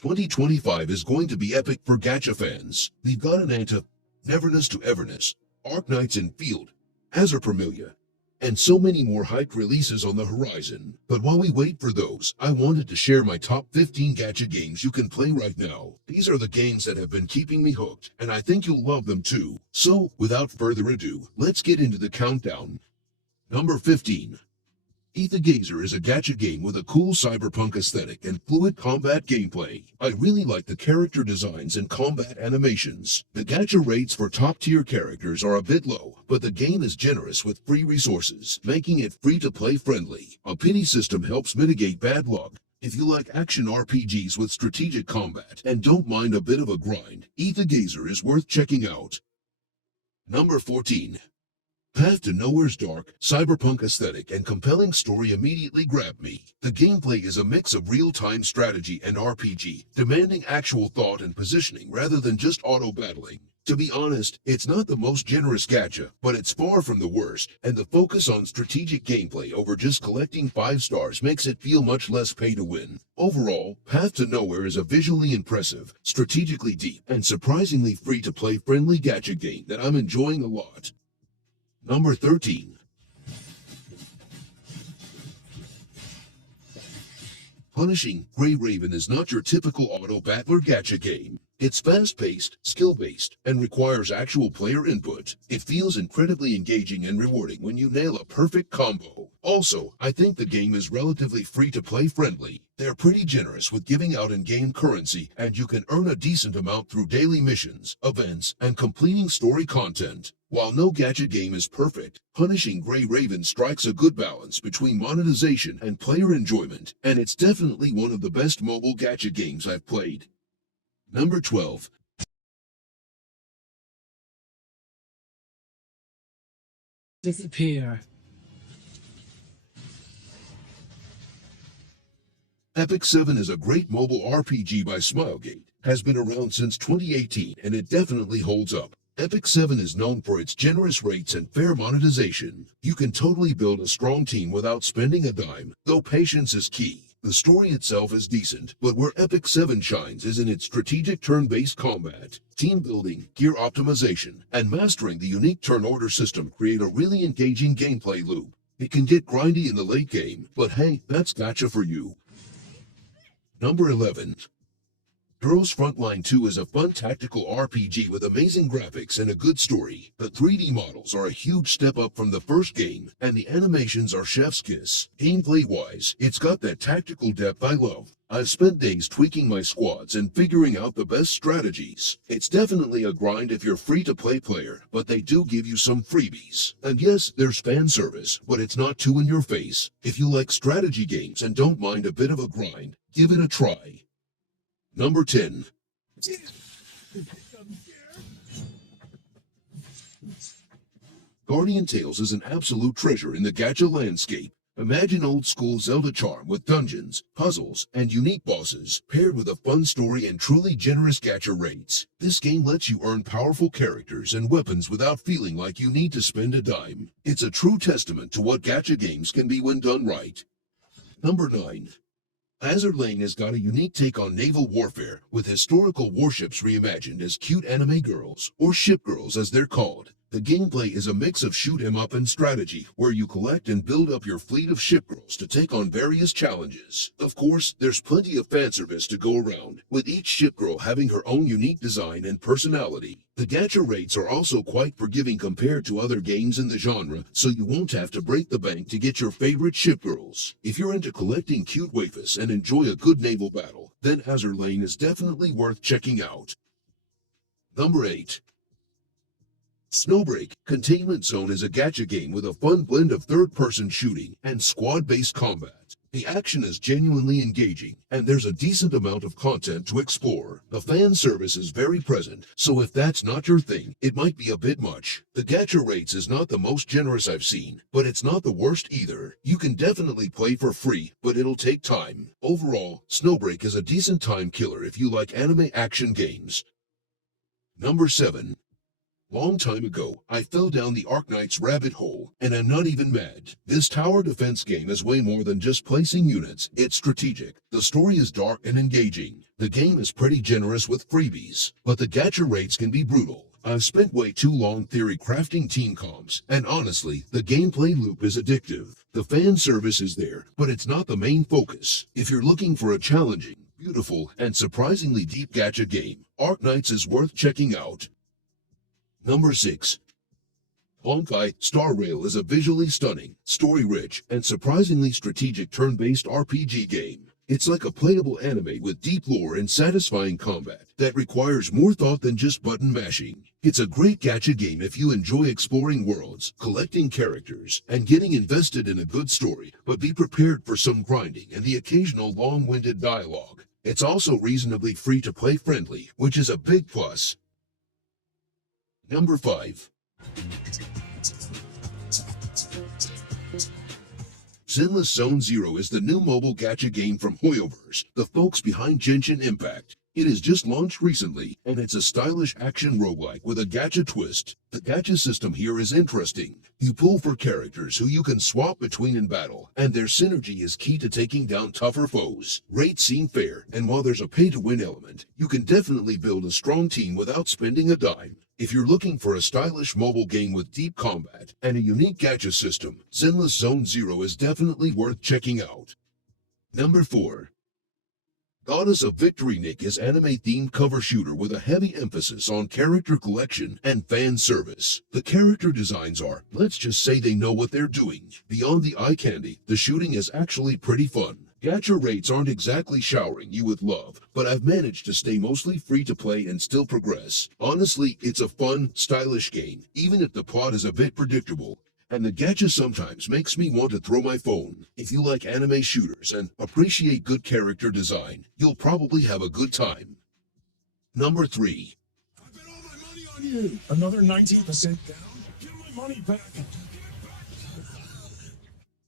2025 is going to be epic for Gacha fans. We've got an Anta, Neverness to Everness, Arknights in Field, Azur Lane, and so many more hyped releases on the horizon. But while we wait for those, I wanted to share my top 15 Gacha games you can play right now. These are the games that have been keeping me hooked, and I think you'll love them too. So, without further ado, let's get into the countdown. Number 15. Aether Gazer is a gacha game with a cool cyberpunk aesthetic and fluid combat gameplay. I really like the character designs and combat animations. The gacha rates for top-tier characters are a bit low, but the game is generous with free resources, making it free-to-play friendly. A pity system helps mitigate bad luck. If you like action RPGs with strategic combat and don't mind a bit of a grind, Aether Gazer is worth checking out. Number 14. Path to Nowhere's dark, cyberpunk aesthetic and compelling story immediately grabbed me. The gameplay is a mix of real-time strategy and RPG, demanding actual thought and positioning rather than just auto-battling. To be honest, it's not the most generous gacha, but it's far from the worst, and the focus on strategic gameplay over just collecting 5 stars makes it feel much less pay to win. Overall, Path to Nowhere is a visually impressive, strategically deep, and surprisingly free-to-play friendly gacha game that I'm enjoying a lot. Number 13. Punishing Grey Raven is not your typical auto-battler gacha game. It's fast-paced, skill-based, and requires actual player input. It feels incredibly engaging and rewarding when you nail a perfect combo. Also, I think the game is relatively free-to-play friendly. They're pretty generous with giving out in-game currency, and you can earn a decent amount through daily missions, events, and completing story content. While no gacha game is perfect, Punishing Grey Raven strikes a good balance between monetization and player enjoyment, and it's definitely one of the best mobile gacha games I've played. Number 12. Disappear. Epic 7 is a great mobile RPG by Smilegate, has been around since 2018 and it definitely holds up. Epic 7 is known for its generous rates and fair monetization. You can totally build a strong team without spending a dime, though patience is key. The story itself is decent, but where Epic 7 shines is in its strategic turn-based combat. Team building, gear optimization, and mastering the unique turn order system create a really engaging gameplay loop. It can get grindy in the late game, but hey, that's gacha for you. Number 11. Girls Frontline 2 is a fun tactical RPG with amazing graphics and a good story. The 3D models are a huge step up from the first game, and the animations are chef's kiss. Gameplay-wise, it's got that tactical depth I love. I've spent days tweaking my squads and figuring out the best strategies. It's definitely a grind if you're free-to-play player, but they do give you some freebies. And yes, there's fan service, but it's not too in your face. If you like strategy games and don't mind a bit of a grind, give it a try. Number 10. Guardian Tales is an absolute treasure in the gacha landscape. Imagine old-school Zelda charm with dungeons, puzzles, and unique bosses, paired with a fun story and truly generous gacha rates. This game lets you earn powerful characters and weapons without feeling like you need to spend a dime. It's a true testament to what gacha games can be when done right. Number 9. Azur Lane has got a unique take on naval warfare, with historical warships reimagined as cute anime girls, or ship girls as they're called. The gameplay is a mix of shoot 'em up and strategy, where you collect and build up your fleet of ship girls to take on various challenges. Of course, there's plenty of fanservice to go around, with each ship girl having her own unique design and personality. The gacha rates are also quite forgiving compared to other games in the genre, so you won't have to break the bank to get your favorite ship girls. If you're into collecting cute waifus and enjoy a good naval battle, then Azur Lane is definitely worth checking out. Number 8. Snowbreak Containment Zone is a gacha game with a fun blend of third-person shooting and squad-based combat. The action is genuinely engaging, and there's a decent amount of content to explore. The fan service is very present, so if that's not your thing, it might be a bit much. The gacha rates is not the most generous I've seen, but it's not the worst either. You can definitely play for free, but it'll take time. Overall, Snowbreak is a decent time killer if you like anime action games. Number 7. Long time ago, I fell down the Arknights rabbit hole, and I'm not even mad. This tower defense game is way more than just placing units. It's strategic. The story is dark and engaging. The game is pretty generous with freebies, but the gacha rates can be brutal. I've spent way too long theory crafting team comps, and honestly, the gameplay loop is addictive. The fan service is there, but it's not the main focus. If you're looking for a challenging, beautiful, and surprisingly deep gacha game, Arknights is worth checking out. Number 6. Honkai Star Rail is a visually stunning, story-rich, and surprisingly strategic turn-based RPG game. It's like a playable anime with deep lore and satisfying combat that requires more thought than just button mashing. It's a great gacha game if you enjoy exploring worlds, collecting characters, and getting invested in a good story, but be prepared for some grinding and the occasional long-winded dialogue. It's also reasonably free-to-play friendly, which is a big plus. Number 5. Zenless Zone Zero is the new mobile gacha game from Hoyoverse, the folks behind Genshin Impact. It has just launched recently, and it's a stylish action roguelike with a gacha twist. The gacha system here is interesting. You pull for characters who you can swap between in battle, and their synergy is key to taking down tougher foes. Rates seem fair, and while there's a pay-to-win element, you can definitely build a strong team without spending a dime. If you're looking for a stylish mobile game with deep combat and a unique gacha system, Zenless Zone Zero is definitely worth checking out. Number 4. Goddess of Victory Nikke is anime-themed cover shooter with a heavy emphasis on character collection and fan service. The character designs are, let's just say they know what they're doing. Beyond the eye candy, the shooting is actually pretty fun. Gacha rates aren't exactly showering you with love, but I've managed to stay mostly free to play and still progress. Honestly, it's a fun, stylish game, even if the plot is a bit predictable. And the gacha sometimes makes me want to throw my phone. If you like anime shooters and appreciate good character design, you'll probably have a good time. Number 3. I bet all my money on you. Another 19% down? Give my money back.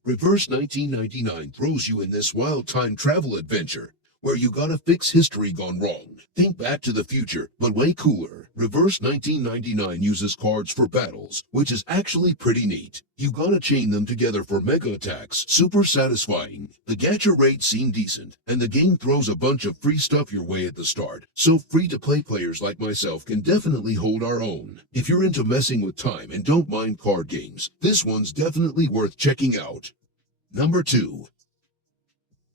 Reverse 1999 throws you in this wild time travel adventure, where you gotta fix history gone wrong. Think Back to the Future, but way cooler. Reverse 1999 uses cards for battles, which is actually pretty neat. You gotta chain them together for mega attacks. Super satisfying. The gacha rates seem decent, and the game throws a bunch of free stuff your way at the start, so free-to-play players like myself can definitely hold our own. If you're into messing with time and don't mind card games, this one's definitely worth checking out. Number 2.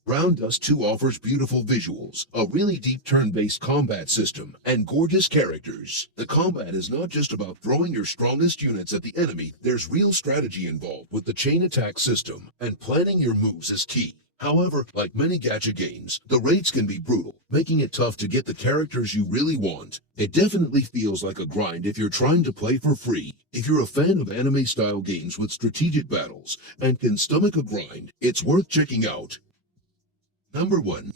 Ground Dust 2 offers beautiful visuals, a really deep turn-based combat system, and gorgeous characters. The combat is not just about throwing your strongest units at the enemy, there's real strategy involved with the chain attack system, and planning your moves is key. However, like many gacha games, the rates can be brutal, making it tough to get the characters you really want. It definitely feels like a grind if you're trying to play for free. If you're a fan of anime-style games with strategic battles and can stomach a grind, it's worth checking out. Number 1.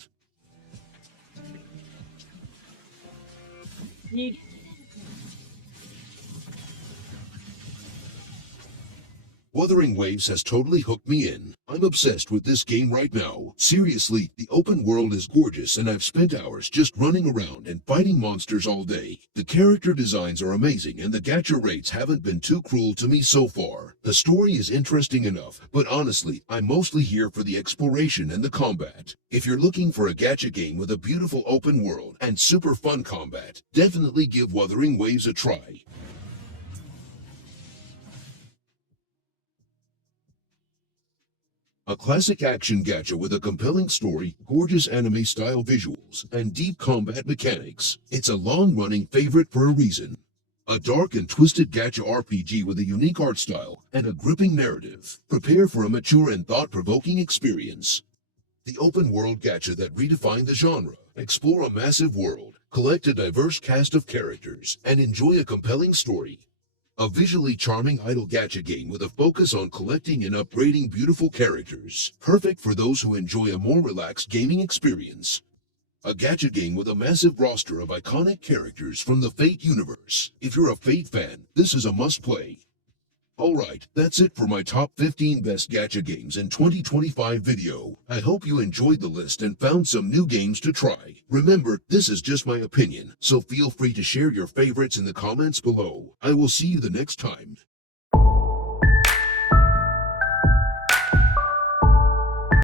Wuthering Waves has totally hooked me in. I'm obsessed with this game right now. Seriously, the open world is gorgeous and I've spent hours just running around and fighting monsters all day. The character designs are amazing and the gacha rates haven't been too cruel to me so far. The story is interesting enough, but honestly, I'm mostly here for the exploration and the combat. If you're looking for a gacha game with a beautiful open world and super fun combat, definitely give Wuthering Waves a try. A classic action gacha with a compelling story, gorgeous anime-style visuals, and deep combat mechanics. It's a long-running favorite for a reason. A dark and twisted gacha RPG with a unique art style and a gripping narrative. Prepare for a mature and thought-provoking experience. The open-world gacha that redefined the genre. Explore a massive world, collect a diverse cast of characters, and enjoy a compelling story. A visually charming idle gacha game with a focus on collecting and upgrading beautiful characters. Perfect for those who enjoy a more relaxed gaming experience. A gacha game with a massive roster of iconic characters from the Fate universe. If you're a Fate fan, this is a must-play. Alright, that's it for my top 15 best gacha games in 2025 video. I hope you enjoyed the list and found some new games to try. Remember, this is just my opinion, so feel free to share your favorites in the comments below. I will see you the next time.